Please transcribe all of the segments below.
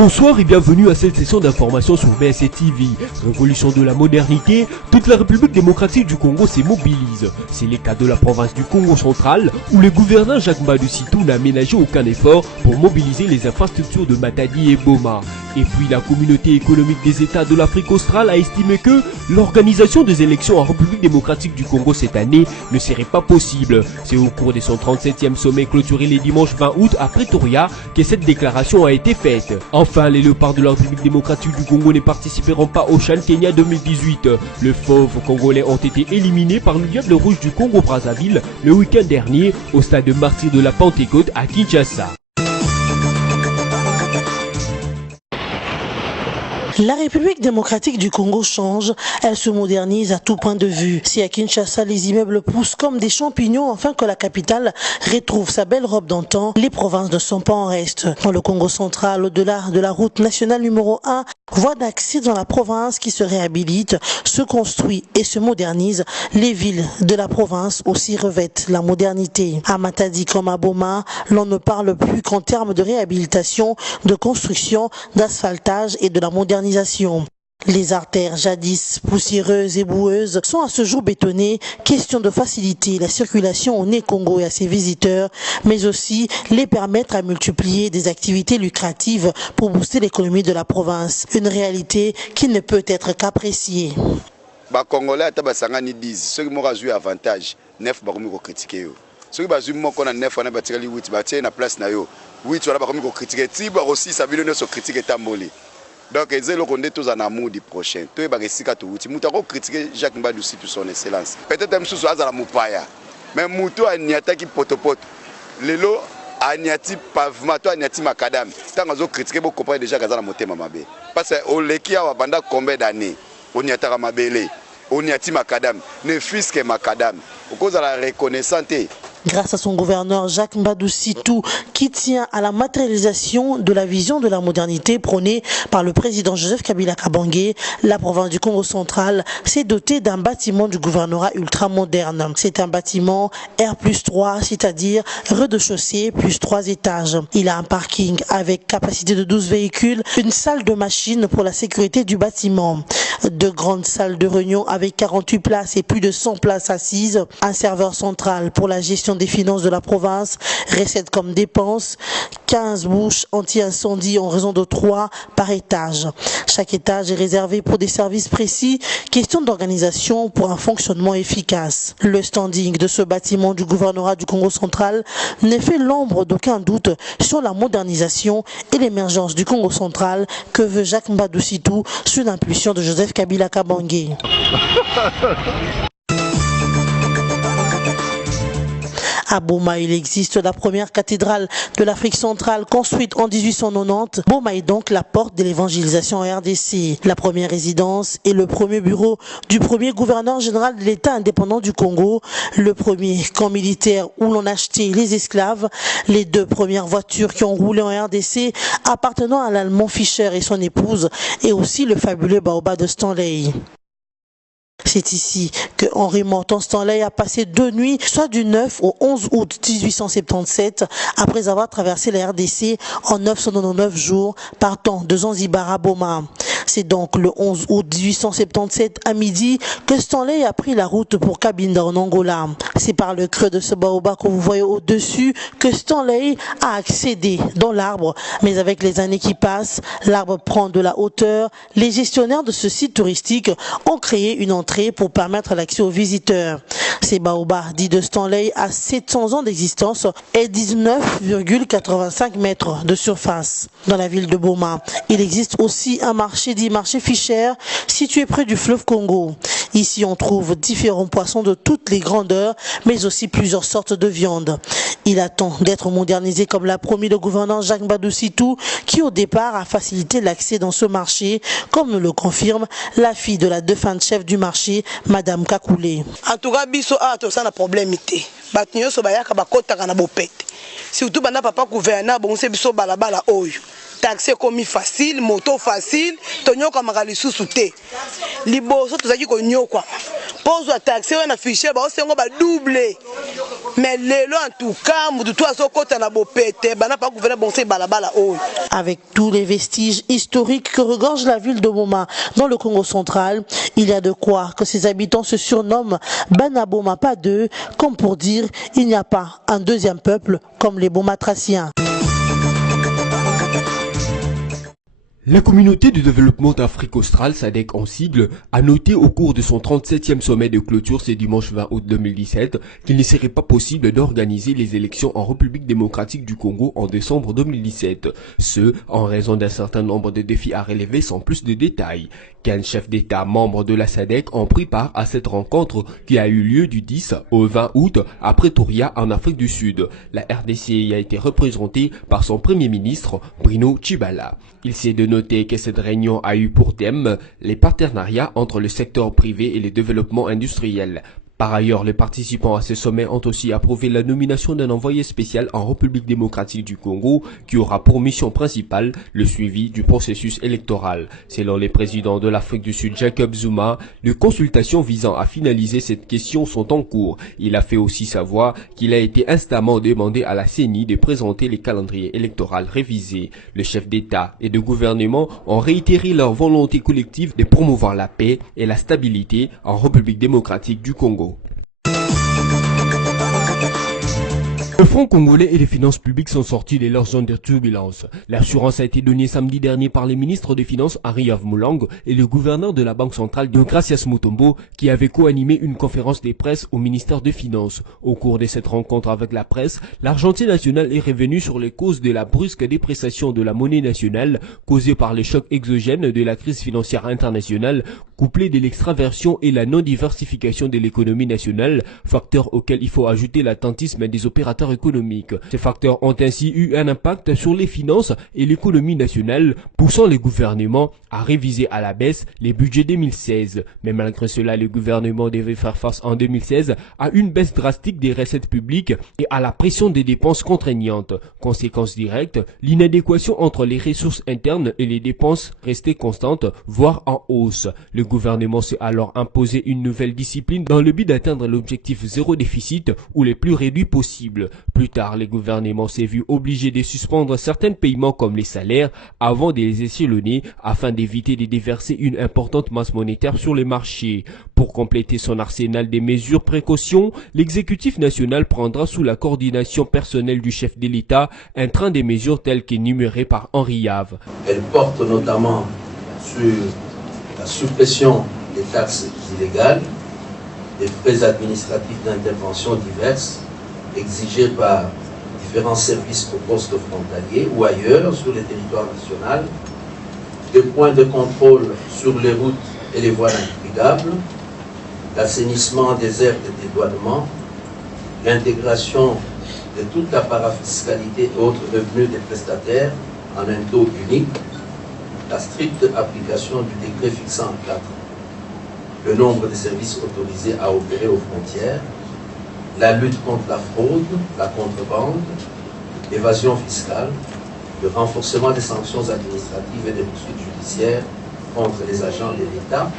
Bonsoir et bienvenue à cette session d'information sur BSC TV. Révolution de la modernité, toute la République démocratique du Congo se mobilise. C'est le cas de la province du Congo central où le gouverneur Jacques Mbadu Sitou n'a ménagé aucun effort pour mobiliser les infrastructures de Matadi et Boma. Et puis la communauté économique des États de l'Afrique australe a estimé que l'organisation des élections en République démocratique du Congo cette année ne serait pas possible. C'est au cours de son 37e sommet clôturé le dimanche 20 août à Pretoria que cette déclaration a été faite. Enfin, les léopards de la République démocratique du Congo ne participeront pas au Chan Kenya 2018. Les fauves congolais ont été éliminés par le Diable Rouge du Congo-Brazzaville le week-end dernier au stade de Martyrs de la Pentecôte à Kinshasa. La République démocratique du Congo change, elle se modernise à tout point de vue. Si à Kinshasa les immeubles poussent comme des champignons afin que la capitale retrouve sa belle robe d'antan, les provinces ne sont pas en reste. Dans le Congo central, au-delà de la route nationale numéro 1, voie d'accès dans la province qui se réhabilite, se construit et se modernise, les villes de la province aussi revêtent la modernité. À Matadi comme à Boma, l'on ne parle plus qu'en termes de réhabilitation, de construction, d'asphaltage et de la modernisation. Les artères jadis poussiéreuses et boueuses sont à ce jour bétonnées, question de faciliter la circulation au Né Congo et à ses visiteurs, mais aussi les permettre à multiplier des activités lucratives pour booster l'économie de la province. Une réalité qui ne peut être qu'appréciée. Les Congolais disent ceux qui ont eu avantage, 9 ont critiqué. Ceux qui ont eu 9 ont tiré 8, ils ont place 8 ont critiqué. Si aussi ça veut dire critiquer Tamboli. Donc, ils ont tous en amour du prochain. Tous les gens qui ont critiqué Jacques Mbadu Sitou son excellence. Peut-être même sous la Moupaya. Mais Moutou a niata qui potopoto. Lelo a niati pavement, a niati macadam. Tant qu'ils ont critiqué, vous comprenez déjà qu'ils ont monté Mamabé. Parce que l'équipe a pendant combien d'années on niata Mamabélé, on niati macadam, ne fils que macadam. Au cause de la reconnaissance. Grâce à son gouverneur Jacques Mbadu Sitou, qui tient à la matérialisation de la vision de la modernité prônée par le président Joseph Kabila Kabange, la province du Congo central s'est dotée d'un bâtiment du gouvernorat ultramoderne. C'est un bâtiment R+3, c'est-à-dire rez-de-chaussée plus 3 étages. Il a un parking avec capacité de 12 véhicules, une salle de machines pour la sécurité du bâtiment, de grandes salles de réunion avec 48 places et plus de 100 places assises, un serveur central pour la gestion des finances de la province, recettes comme dépenses, 15 bouches anti-incendie en raison de 3 par étage. Chaque étage est réservé pour des services précis, question d'organisation pour un fonctionnement efficace. Le standing de ce bâtiment du gouvernorat du Congo central ne fait l'ombre d'aucun doute sur la modernisation et l'émergence du Congo central que veut Jacques Mbadu Sitou sous l'impulsion de Joseph Kabila Kabange. À Boma, il existe la première cathédrale de l'Afrique centrale construite en 1890. Boma est donc la porte de l'évangélisation en RDC, la première résidence et le premier bureau du premier gouverneur général de l'État indépendant du Congo, le premier camp militaire où l'on achetait les esclaves, les 2 premières voitures qui ont roulé en RDC appartenant à l'Allemand Fischer et son épouse, et aussi le fabuleux baobab de Stanley. C'est ici que Henri Morton Stanley a passé 2 nuits, soit du 9 au 11 août 1877, après avoir traversé la RDC en 999 jours, partant de Zanzibar à Boma. C'est donc le 11 août 1877 à midi que Stanley a pris la route pour Cabinda en Angola. C'est par le creux de ce baobab que vous voyez au-dessus que Stanley a accédé dans l'arbre. Mais avec les années qui passent, l'arbre prend de la hauteur. Les gestionnaires de ce site touristique ont créé une entrée pour permettre l'accès aux visiteurs. Ces baobabs, dit de Stanley, à 700 ans d'existence et 19,85 mètres de surface. Dans la ville de Boma, il existe aussi un marché dit marché Fischer, situé près du fleuve Congo. Ici, on trouve différents poissons de toutes les grandeurs, mais aussi plusieurs sortes de viande. Il attend d'être modernisé comme l'a promis le gouverneur Jacques Mbadu Sitou, qui au départ a facilité l'accès dans ce marché, comme le confirme la fille de la défunte chef du marché, Madame Kakoulé. En tout cas, biso ça na problème ité. Batinyo so bayaka bakota kana bopete. Surtout bana papa gouverneur bon se biso balabala oyo. taxi comme facile, moto facile, tonyo comme lisusu te. Liboso tozaki ko nyokwa. Pose à taxi on affiché ba osengo ba double. Mais lelo en tout cas, mutu to azokota na bopete, bana pa gouverner bon c'est balabala o. Avec tous les vestiges historiques que regorge la ville de Boma dans le Congo central, il y a de quoi que ses habitants se surnomment Banaboma pas deux, comme pour dire il n'y a pas un deuxième peuple comme les Bomatraciens. La communauté de développement d'Afrique australe, SADC en sigle, a noté au cours de son 37e sommet de clôture ce dimanche 20 août 2017 qu'il ne serait pas possible d'organiser les élections en République démocratique du Congo en décembre 2017. Ce, en raison d'un certain nombre de défis à relever sans plus de détails. 15 chefs d'État membres de la SADC ont pris part à cette rencontre qui a eu lieu du 10 au 20 août à Pretoria en Afrique du Sud. La RDC y a été représentée par son premier ministre Bruno Tshibala. Il s'est de noter que cette réunion a eu pour thème les partenariats entre le secteur privé et le développement industriel. Par ailleurs, les participants à ce sommet ont aussi approuvé la nomination d'un envoyé spécial en République démocratique du Congo qui aura pour mission principale le suivi du processus électoral. Selon les présidents de l'Afrique du Sud, Jacob Zuma, les consultations visant à finaliser cette question sont en cours. Il a fait aussi savoir qu'il a été instamment demandé à la CENI de présenter les calendriers électoraux révisés. Le chef d'État et de gouvernement ont réitéré leur volonté collective de promouvoir la paix et la stabilité en République démocratique du Congo. Le Front congolais et les finances publiques sont sortis de leur zone de turbulence. L'assurance a été donnée samedi dernier par les ministres des Finances Henri Avmoulang et le gouverneur de la Banque centrale Deogracias Mutombo qui avait co-animé une conférence de presse au ministère des Finances. Au cours de cette rencontre avec la presse, l'Argentine nationale est revenue sur les causes de la brusque dépréciation de la monnaie nationale causée par les chocs exogènes de la crise financière internationale couplée de l'extraversion et la non-diversification de l'économie nationale, facteurs auxquels il faut ajouter l'attentisme des opérateurs économiques. Ces facteurs ont ainsi eu un impact sur les finances et l'économie nationale, poussant les gouvernements à réviser à la baisse les budgets 2016. Mais malgré cela, le gouvernement devait faire face en 2016 à une baisse drastique des recettes publiques et à la pression des dépenses contraignantes. Conséquence directe, l'inadéquation entre les ressources internes et les dépenses restait constante, voire en hausse. Le gouvernement s'est alors imposé une nouvelle discipline dans le but d'atteindre l'objectif zéro déficit ou le plus réduit possible. Plus tard, le gouvernement s'est vu obligé de suspendre certains paiements comme les salaires avant de les échelonner afin d'éviter de déverser une importante masse monétaire sur les marchés. Pour compléter son arsenal des mesures précautions, l'exécutif national prendra sous la coordination personnelle du chef de l'État un train de mesures telles qu'énumérées par Henri Yave. Elle porte notamment sur la suppression des taxes illégales, des frais administratifs d'intervention diverses exigés par différents services au poste frontalier ou ailleurs sur le territoire national, des points de contrôle sur les routes et les voies navigables, l'assainissement des aires de dédouanement, l'intégration de toute la parafiscalité et autres revenus des prestataires en un taux unique, la stricte application du décret fixant en 4 ans le nombre de services autorisés à opérer aux frontières, la lutte contre la fraude, la contrebande, l'évasion fiscale, le renforcement des sanctions administratives et des poursuites judiciaires contre les agents de l'État,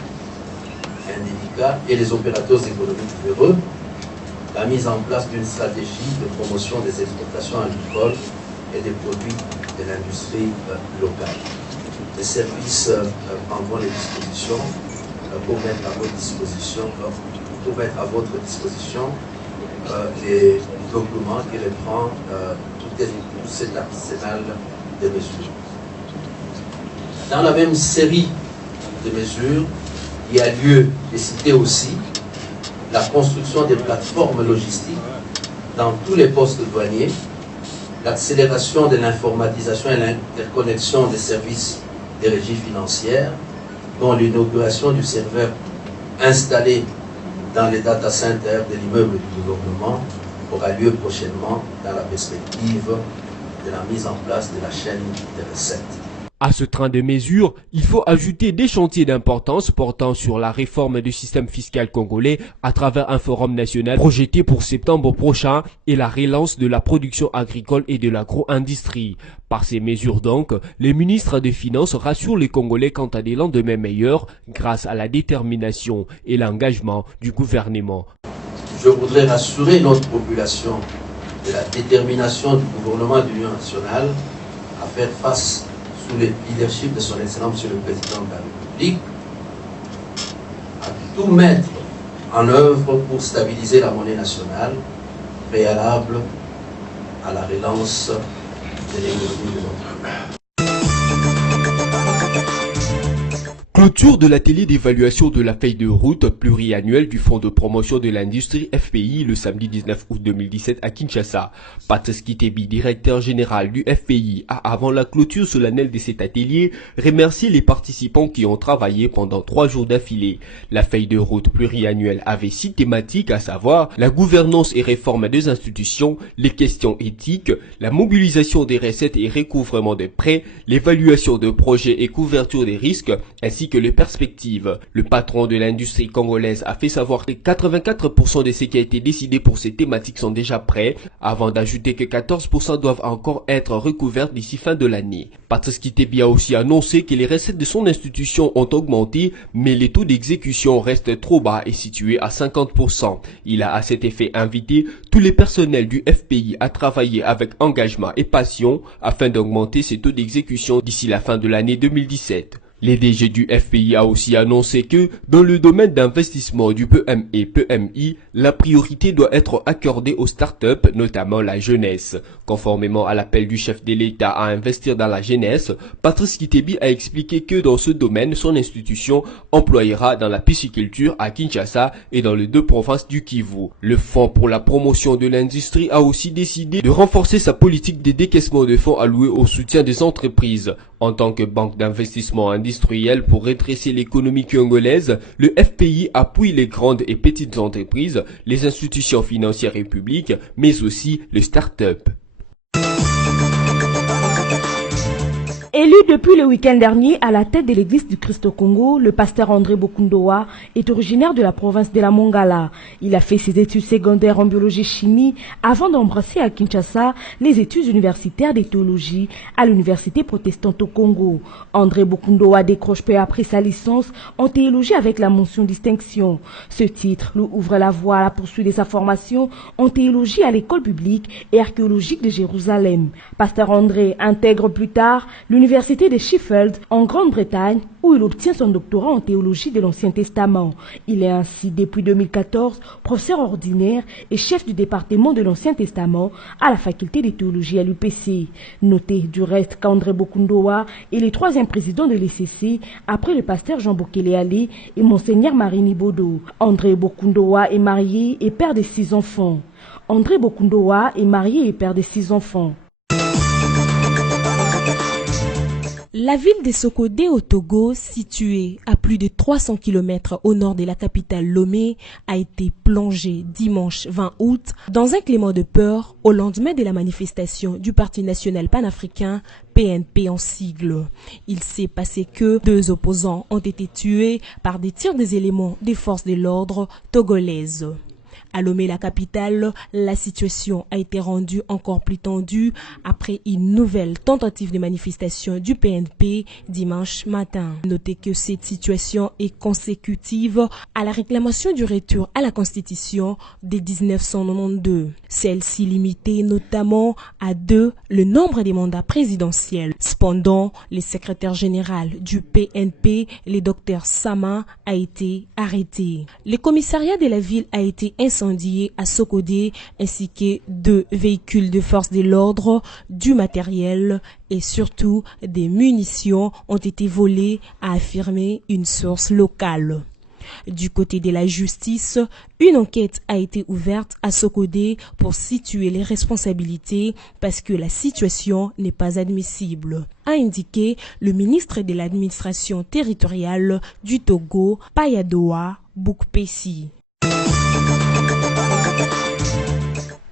indélicats et les opérateurs économiques véreux, la mise en place d'une stratégie de promotion des exportations agricoles et des produits de l'industrie locale. Les services prendront les dispositions pour mettre à votre disposition, les documents qui reprend tout cet arsenal de mesures. Dans la même série de mesures, il y a lieu de citer aussi la construction des plateformes logistiques dans tous les postes douaniers, l'accélération de l'informatisation et l'interconnexion des services des régies financières, dont l'inauguration du serveur installé dans les data centers de l'immeuble du gouvernement aura lieu prochainement dans la perspective de la mise en place de la chaîne des recettes. À ce train de mesures, il faut ajouter des chantiers d'importance portant sur la réforme du système fiscal congolais à travers un forum national projeté pour septembre prochain et la relance de la production agricole et de l'agro-industrie. Par ces mesures donc, les ministres des Finances rassurent les Congolais quant à des lendemains meilleurs grâce à la détermination et l'engagement du gouvernement. Je voudrais rassurer notre population de la détermination du gouvernement de l'Union nationale à faire face sous le leadership de son Excellence Monsieur le Président de la République, à tout mettre en œuvre pour stabiliser la monnaie nationale, préalable à la relance de l'économie de notre pays. Clôture de l'atelier d'évaluation de la feuille de route pluriannuelle du Fonds de promotion de l'industrie FPI le samedi 19 août 2017 à Kinshasa. Patrice Kitebi, directeur général du FPI, a avant la clôture solennelle de cet atelier remercié les participants qui ont travaillé pendant 3 jours d'affilée. La feuille de route pluriannuelle avait 6 thématiques, à savoir la gouvernance et réforme des institutions, les questions éthiques, la mobilisation des recettes et recouvrement des prêts, l'évaluation de projets et couverture des risques, ainsi que les perspectives. Le patron de l'industrie congolaise a fait savoir que 84% de ce qui a été décidé pour ces thématiques sont déjà prêts, avant d'ajouter que 14% doivent encore être recouverts d'ici fin de l'année. Patrice Kitebi a aussi annoncé que les recettes de son institution ont augmenté, mais les taux d'exécution restent trop bas et situés à 50%. Il a à cet effet invité tous les personnels du FPI à travailler avec engagement et passion afin d'augmenter ces taux d'exécution d'ici la fin de l'année 2017. Les DG du FPI a aussi annoncé que, dans le domaine d'investissement du PM et PMI, la priorité doit être accordée aux startups, notamment la jeunesse. Conformément à l'appel du chef de l'État à investir dans la jeunesse, Patrice Kitebi a expliqué que dans ce domaine, son institution employera dans la pisciculture à Kinshasa et dans les 2 provinces du Kivu. Le Fonds pour la promotion de l'industrie a aussi décidé de renforcer sa politique de décaissement de fonds alloués au soutien des entreprises. En tant que banque d'investissement industriel pour redresser l'économie congolaise, le FPI appuie les grandes et petites entreprises, les institutions financières et publiques, mais aussi les start-up. Élu depuis le week-end dernier à la tête de l'église du Christ au Congo, le pasteur André Bokundoa est originaire de la province de la Mongala. Il a fait ses études secondaires en biologie-chimie avant d'embrasser à Kinshasa les études universitaires de théologie à l'université protestante au Congo. André Bokundoa décroche peu après sa licence en théologie avec la mention distinction. Ce titre lui ouvre la voie à la poursuite de sa formation en théologie à l'école publique et archéologique de Jérusalem. Pasteur André intègre plus tard l'université de Sheffield en Grande-Bretagne où il obtient son doctorat en théologie de l'Ancien Testament. Il est ainsi depuis 2014 professeur ordinaire et chef du département de l'Ancien Testament à la faculté de théologie à l'UPC. Notez du reste qu'André Bokundoa est le 3e président de l'ECC après le pasteur Jean Bokele Ali et Monseigneur Marini Bodo. André Bokundoa est marié et père de 6 enfants. André Bokundoa est marié et père de 6 enfants. La ville de Sokodé au Togo, située à plus de 300 km au nord de la capitale Lomé, a été plongée dimanche 20 août dans un climat de peur au lendemain de la manifestation du Parti national panafricain PNP en sigle. Il s'est passé que 2 opposants ont été tués par des tirs des éléments des forces de l'ordre togolaises. À Lomé, la capitale, la situation a été rendue encore plus tendue après une nouvelle tentative de manifestation du PNP dimanche matin. Notez que cette situation est consécutive à la réclamation du retour à la Constitution de 1992. Celle-ci limitait notamment à 2 le nombre des mandats présidentiels. Cependant, le secrétaire général du PNP, le docteur Sama, a été arrêté. Le commissariat de la ville a été incendié à Sokodé ainsi que 2 véhicules de force de l'ordre, du matériel et surtout des munitions ont été volés, a affirmé une source locale. Du côté de la justice, une enquête a été ouverte à Sokodé pour situer les responsabilités parce que la situation n'est pas admissible, a indiqué le ministre de l'administration territoriale du Togo, Payadoa Boukpessi.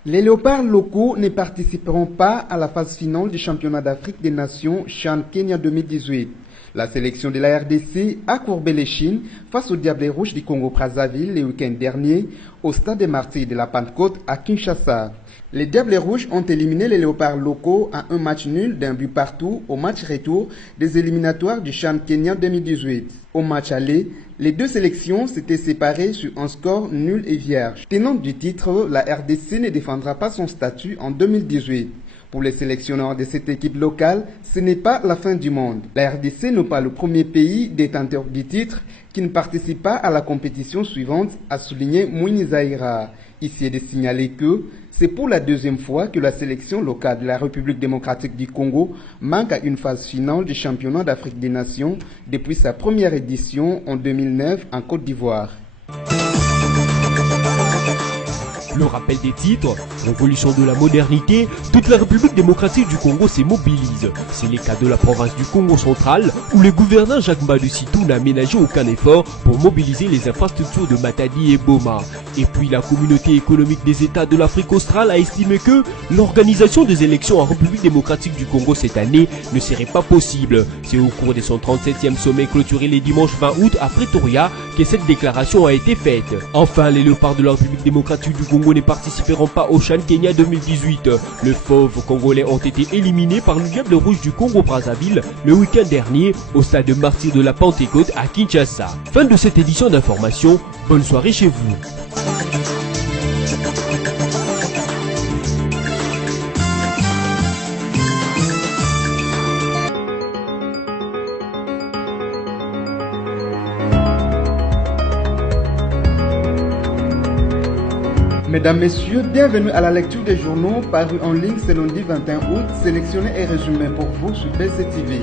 Les léopards locaux ne participeront pas à la phase finale du championnat d'Afrique des Nations CHAN Kenya 2018. La sélection de la RDC a courbé les chines face aux Diablés Rouges du Congo-Brazzaville le week-end dernier au stade des Martyrs de la Pentecôte à Kinshasa. Les Diablés Rouges ont éliminé les léopards locaux à un match nul d'un but partout au match retour des éliminatoires du CHAN Kenya 2018. Au match aller, les deux sélections s'étaient séparées sur un score nul et vierge. Tenante du titre, la RDC ne défendra pas son statut en 2018. Pour les sélectionneurs de cette équipe locale, ce n'est pas la fin du monde. La RDC n'est pas le premier pays détenteur du titre qui ne participe pas à la compétition suivante, a souligné Mouni Zaïra. Ici est de signaler que c'est pour la deuxième fois que la sélection locale de la République démocratique du Congo manque à une phase finale du championnat d'Afrique des Nations depuis sa première édition en 2009 en Côte d'Ivoire. Le rappel des titres, révolution de la modernité, toute la République démocratique du Congo se mobilise. C'est le cas de la province du Congo central où le gouverneur Jacques Mbadu Sitou n'a aménagé aucun effort pour mobiliser les infrastructures de Matadi et Boma. Et puis la communauté économique des États de l'Afrique australe a estimé que l'organisation des élections en République démocratique du Congo cette année ne serait pas possible. C'est au cours de son 37e sommet clôturé les dimanches 20 août à Pretoria que cette déclaration a été faite. Enfin, les léopards de la République démocratique du Congo ne participeront pas au CHAN Kenya 2018. Les fauves congolais ont été éliminés par le Diable Rouge du Congo-Brazzaville le week-end dernier au stade de Martyrs de la Pentecôte à Kinshasa. Fin de cette édition d'information. Bonne soirée chez vous. Mesdames, Messieurs, bienvenue à la lecture des journaux parus en ligne ce lundi 21 août, sélectionnés et résumés pour vous sur BCTV.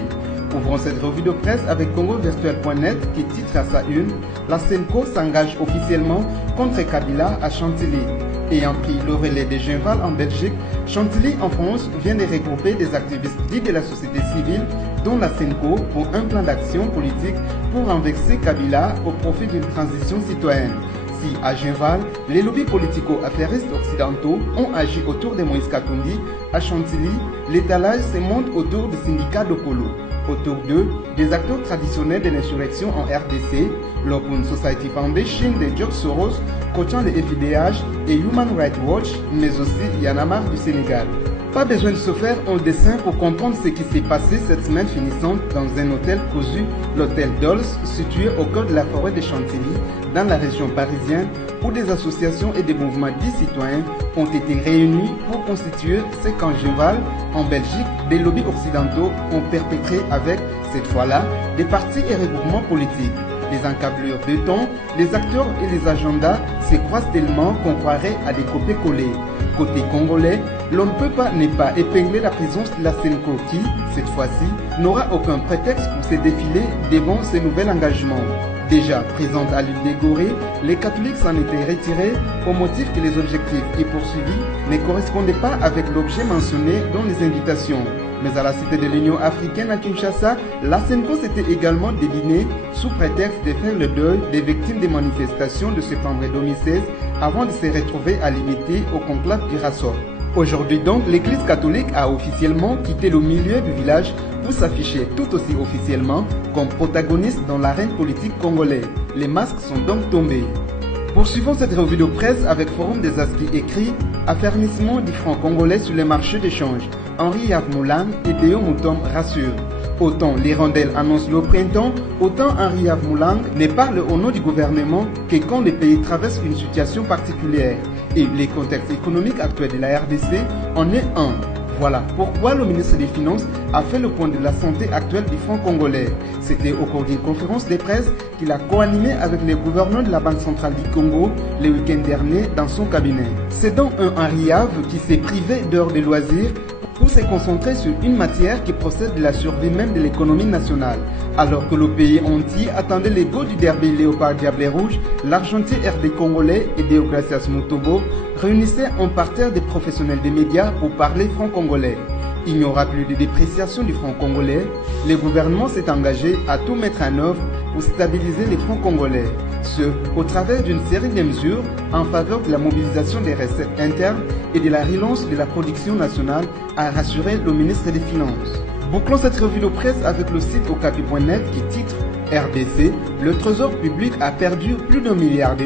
Ouvrons cette revue de presse avec CongoVirtuel.net qui titre à sa une « La Senco s'engage officiellement contre Kabila à Chantilly ». Ayant pris le relais de Genval en Belgique, Chantilly en France vient de regrouper des activistes dits de la société civile, dont la Senco, pour un plan d'action politique pour renverser Kabila au profit d'une transition citoyenne. Si à Genval, les lobbies politico-affairistes occidentaux ont agi autour de Moïse Katumbi, à Chantilly, l'étalage se monte autour du syndicat d'Okolo. Autour d'eux, des acteurs traditionnels de l'insurrection en RDC, l'Open Society Foundation de George Soros, coachant le FIDH et Human Rights Watch, mais aussi Yanamar du Sénégal. Pas besoin de se faire un dessin pour comprendre ce qui s'est passé cette semaine finissante dans un hôtel cousu, l'hôtel Dolls, situé au cœur de la forêt de Chantilly, dans la région parisienne, où des associations et des mouvements dits citoyens ont été réunis pour constituer ce qu'en Genval, en Belgique, des lobbies occidentaux ont perpétré avec, cette fois-là, des partis et regroupements politiques. Les encablures de temps, les acteurs et les agendas se croisent tellement qu'on croirait à des copier-coller. Côté congolais, l'on ne peut pas ne pas épingler la présence de la Senco qui, cette fois-ci, n'aura aucun prétexte pour se défiler devant ce nouvel engagement. Déjà présente à l'île des Gorées, les catholiques s'en étaient retirés au motif que les objectifs y poursuivis ne correspondaient pas avec l'objet mentionné dans les invitations. Mais à la cité de l'Union africaine à Kinshasa, la Senco s'était également délinée sous prétexte de faire le deuil des victimes des manifestations de septembre 2016 avant de se retrouver à l'imiter au conclave du Rassor. Aujourd'hui donc, l'Église catholique a officiellement quitté le milieu du village pour s'afficher tout aussi officiellement comme protagoniste dans l'arène politique congolaise. Les masques sont donc tombés. Poursuivons cette revue de presse avec Forum des As qui écrit « Affermissement du franc congolais sur les marchés d'échange ». Henri Yavmoulang et Théo Moutom rassurent. Autant l'Hirondelle annonce le printemps, autant Henri Yavmoulang ne parle au nom du gouvernement que quand le pays traverse une situation particulière. Et le contexte économique actuel de la RDC en est un. Voilà pourquoi le ministre des Finances a fait le point de la santé actuelle du franc congolais. C'était au cours d'une conférence de presse qu'il a co-animé avec les gouverneurs de la Banque centrale du Congo le week-end dernier dans son cabinet. C'est donc un Henri Yav qui s'est privé d'heures de loisirs pour se concentrer sur une matière qui procède de la survie même de l'économie nationale. Alors que le pays entier attendait les go du derby Léopard Diablé Rouge, l'argentier RD congolais et Deogracias Mutombo réunissaient un parterre des professionnels des médias pour parler franc-congolais. Il n'y aura plus de dépréciation du franc congolais. Le gouvernement s'est engagé à tout mettre en œuvre pour stabiliser les fonds congolais. Ce, au travers d'une série de mesures en faveur de la mobilisation des recettes internes et de la relance de la production nationale, a rassuré le ministre des Finances. Bouclons cette revue de presse avec le site okapi.net qui titre RDC, le trésor public a perdu plus d'$1 milliard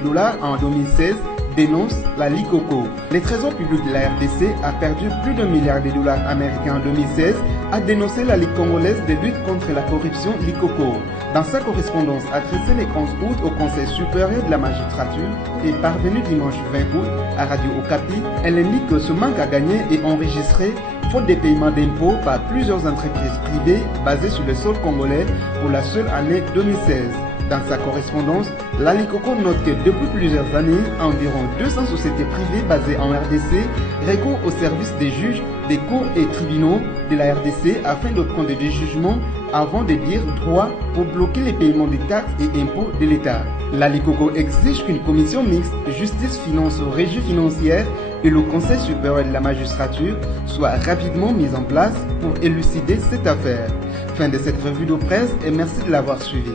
en 2016, dénonce la Likoko. Le trésor public de la RDC a perdu plus d'$1 milliard américains en 2016, a dénoncé la Ligue congolaise de lutte contre la corruption Likoko. Dans sa correspondance adressée le 11 août au Conseil supérieur de la magistrature et parvenue dimanche 20 août à Radio Okapi, elle indique que ce manque à gagner est enregistré faute des paiements d'impôts par plusieurs entreprises privées basées sur le sol congolais pour la seule année 2016. Dans sa correspondance, la Likoko note que depuis plusieurs années, environ 200 sociétés privées basées en RDC recourent au service des juges, des cours et tribunaux de la RDC afin de prendre des jugements avant de dire droit pour bloquer les paiements des taxes et impôts de l'État. La Likoko exige qu'une commission mixte justice, finance, régie financière et le Conseil supérieur de la magistrature soient rapidement mis en place pour élucider cette affaire. Fin de cette revue de presse et merci de l'avoir suivi.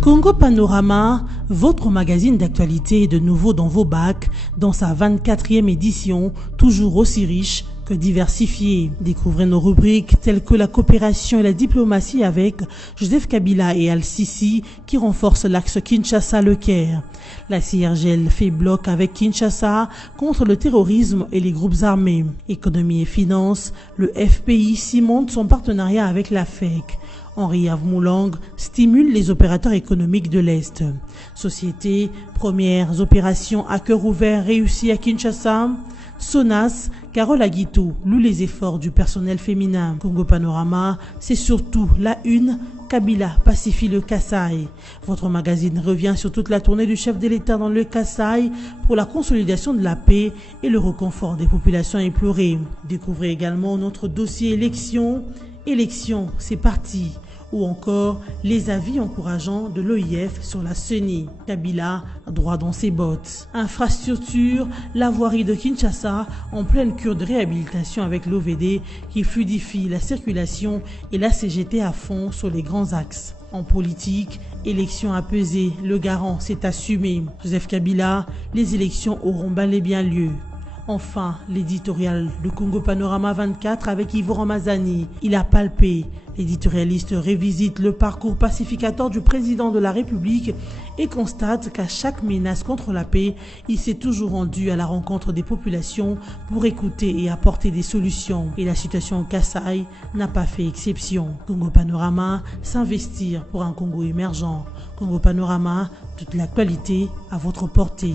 Congo Panorama, votre magazine d'actualité est de nouveau dans vos bacs, dans sa 24e édition, toujours aussi riche que diversifiée. Découvrez nos rubriques telles que la coopération et la diplomatie avec Joseph Kabila et Al-Sisi qui renforcent l'axe Kinshasa-Le Caire. La CIRGL fait bloc avec Kinshasa contre le terrorisme et les groupes armés. Économie et finances, le FPI cimente son partenariat avec la FEC. Henri Avmoulang stimule les opérateurs économiques de l'Est. Société, premières opérations à cœur ouvert réussies à Kinshasa. Sonas, Carole Aguito loue les efforts du personnel féminin. Congo Panorama, c'est surtout la une. Kabila pacifie le Kasaï. Votre magazine revient sur toute la tournée du chef de l'État dans le Kasaï pour la consolidation de la paix et le reconfort des populations éplorées. Découvrez également notre dossier élections. Élections, c'est parti. Ou encore les avis encourageants de l'OIF sur la CENI. Kabila, droit dans ses bottes. Infrastructure, la voirie de Kinshasa en pleine cure de réhabilitation avec l'OVD qui fluidifie la circulation et la CGT à fond sur les grands axes. En politique, élections apaisées, le garant s'est assumé. Joseph Kabila, les élections auront bel et bien lieu. Enfin, l'éditorial de Congo Panorama 24 avec Yvo Ramazani. Il a palpé. L'éditorialiste revisite le parcours pacificateur du président de la République et constate qu'à chaque menace contre la paix, il s'est toujours rendu à la rencontre des populations pour écouter et apporter des solutions. Et la situation au Kasaï n'a pas fait exception. Congo Panorama, s'investir pour un Congo émergent. Congo Panorama, toute l'actualité à votre portée.